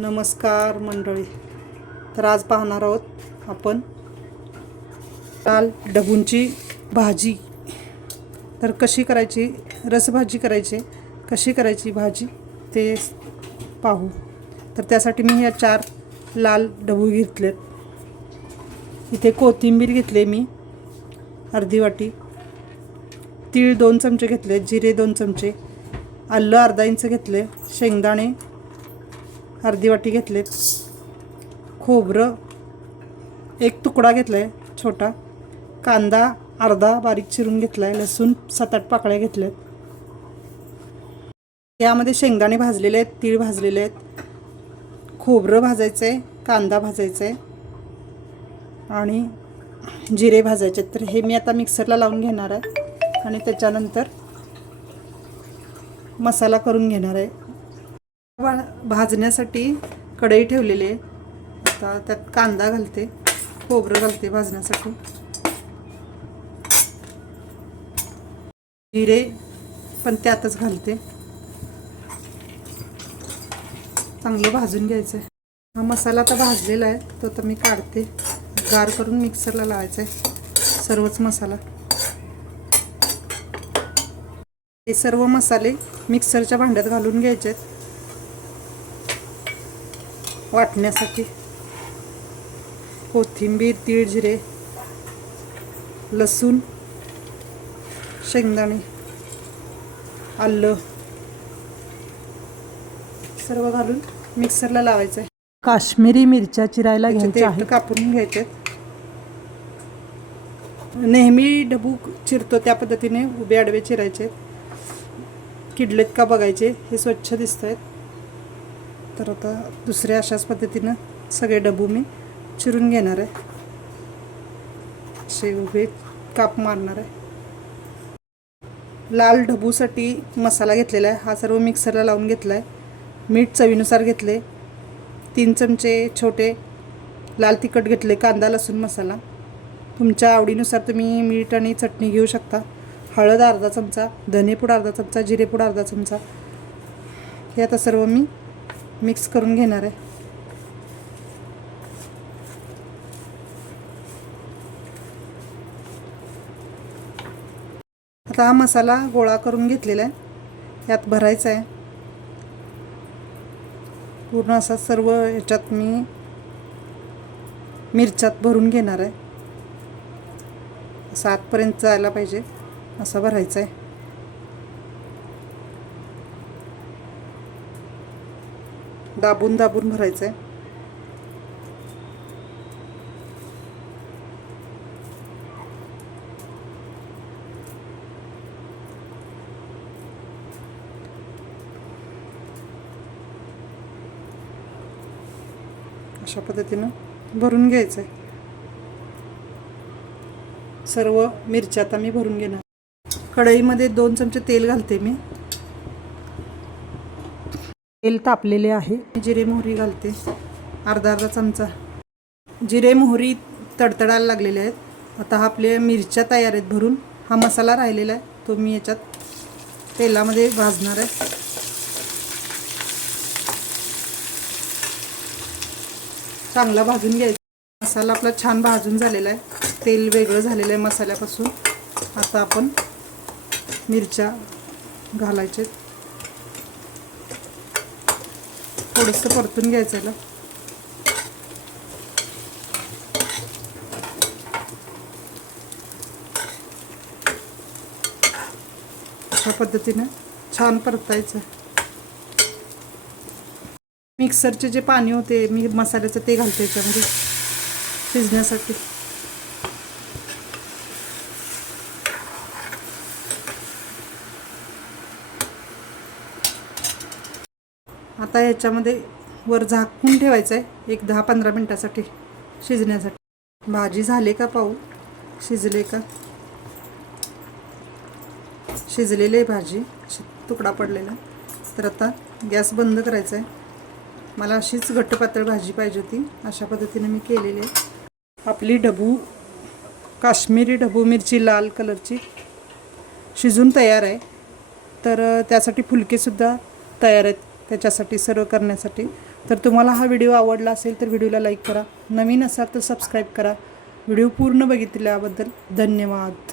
नमस्कार मंडळी. तर आज पाहणार आहोत आपण लाल डबूंची भाजी. तर कशी करायची? रसभाजी करायची. कशी करायची भाजी? ते पाहू. तर त्यासाठी मी ह्या चार लाल डबू घेतलेत. इथे कोथिंबीर घेतले मी अर्धी वाटी. तीळ दोन चमचे घेतले जिरे दोन चमचे. आलं अर्धा इंच घेतले शेंगदाणे अर्धी वाटी घेतलेत. खोबरं एक तुकडा घेतला आहे छोटा. कांदा अर्धा बारीक चिरून घेतला आहे लसूण सात आठ पाकळ्या घेतल्यात. यामध्ये शेंगदाणे भाजलेले आहेत तीळ भाजलेले आहेत. खोबरं भाजायचं आहे कांदा भाजायचा आहे आणि जिरे भाजायचे आहेत. तर हे मी आता मिक्सरला लावून घेणार आहे. आणि त्याच्यानंतर मसाला करून घेणार आहे. भा- भाजण्यासाठी कढई ठेवलेली आहे. आता त्यात कांदा घालते खोबरं घालते भाजण्यासाठी. जिरे पण त्यातच घालते. चांगलं भाजून घ्यायचं आहे हा मसाला आता भाजलेला आहे तो आता मी काढते. गार करून मिक्सरला लावायचा आहे सर्वच मसाला. हे सर्व मसाले मिक्सरच्या भांड्यात घालून घ्यायचे आहेत वाटण्यासाठी. कोथिंबीर तीळ जिरे लसूण शेंगदाणे आलं. सर्व घालून मिक्सरला लावायचं आहे काश्मीरी मिरच्या चिरायला घ्यायच्या आहेत. कापून घ्यायचे नेहमी डबू चिरतो त्या पद्धतीने उभे आडवे चिरायचे किडलेत का बघायचे हे स्वच्छ दिसत आहेत तर आता दुसऱ्या अशाच पद्धतीनं सगळे डबू मी चिरून घेणार आहे. असे उभे काप मारणार आहे. लाल ढबूसाठी मसाला घेतलेला आहे. हा सर्व मिक्सरला लावून घेतला आहे मीठ चवीनुसार घेतले. तीन चमचे छोटे लाल तिखट घेतले. कांदा लसूण मसाला. तुमच्या आवडीनुसार तुम्ही मीठ आणि चटणी घेऊ शकता. हळद अर्धा चमचा धनेपूड अर्धा चमचा जिरेपूड अर्धा चमचा. हे आता सर्व मी मिक्स करून घेणार आहे. आता हा मसाला गोळा करून घेतलेला आहे. यात भरायचा आहे. पूर्ण असा सर्व याच्यात मी मिरच्यात भरून घेणार आहे. सातपर्यंत जायला पाहिजे. असं भरायचं आहे. दाबून दाबून भरायचं आहे अशा पद्धतीनं भरून घ्यायचं आहे सर्व मिरच्या आता मी भरून घेणार. कढईमध्ये दोन चमचे तेल घालते मी. तेल तापलेले आहे. जिरे मोहरी घालते. अर्धा अर्धा चमचा. जिरे मोहरी तडतडायला लागलेले आहेत. आता हा आपले मिरच्या तयार आहेत भरून. हा मसाला राहिलेला आहे. तो मी याच्यात तेलामध्ये भाजणार आहे. चांगला भाजून घ्यायचा. मसाला आपला छान भाजून झालेला आहे. तेल वेगळं झालेलं आहे मसाल्यापासून. आता आपण मिरच्या घालायचे थोडंसं परतून घ्यायचं याला अशा पद्धतीने छान परतायचं. मिक्सरचे जे पाणी होते मी मसाल्याचं ते घालते याच्यामध्ये. शिजण्यासाठी. आता याच्यामध्ये वर झाकून ठेवायचं आहे एक दहा पंधरा मिनटासाठी शिजण्यासाठी. भाजी झाली का पाहू? शिजले का? शिजलेली आहे भाजी. तुकडा पडलेला. तर आता गॅस बंद करायचा आहे मला अशीच घट्ट पातळ भाजी पाहिजे होती. अशा पद्धतीने मी केलेली आहे. आपली ढबू काश्मीरी ढबू मिरची लाल कलरची शिजून तयार आहे. तर त्यासाठी फुलकेसुद्धा तयार आहेत. त्याच्यासाठी सर्व करण्यासाठी. तर तुम्हाला हा व्हिडिओ आवडला असेल तर व्हिडिओला लाईक करा. नवीन असाल तर सबस्क्राईब करा. व्हिडिओ पूर्ण बघितल्याबद्दल धन्यवाद.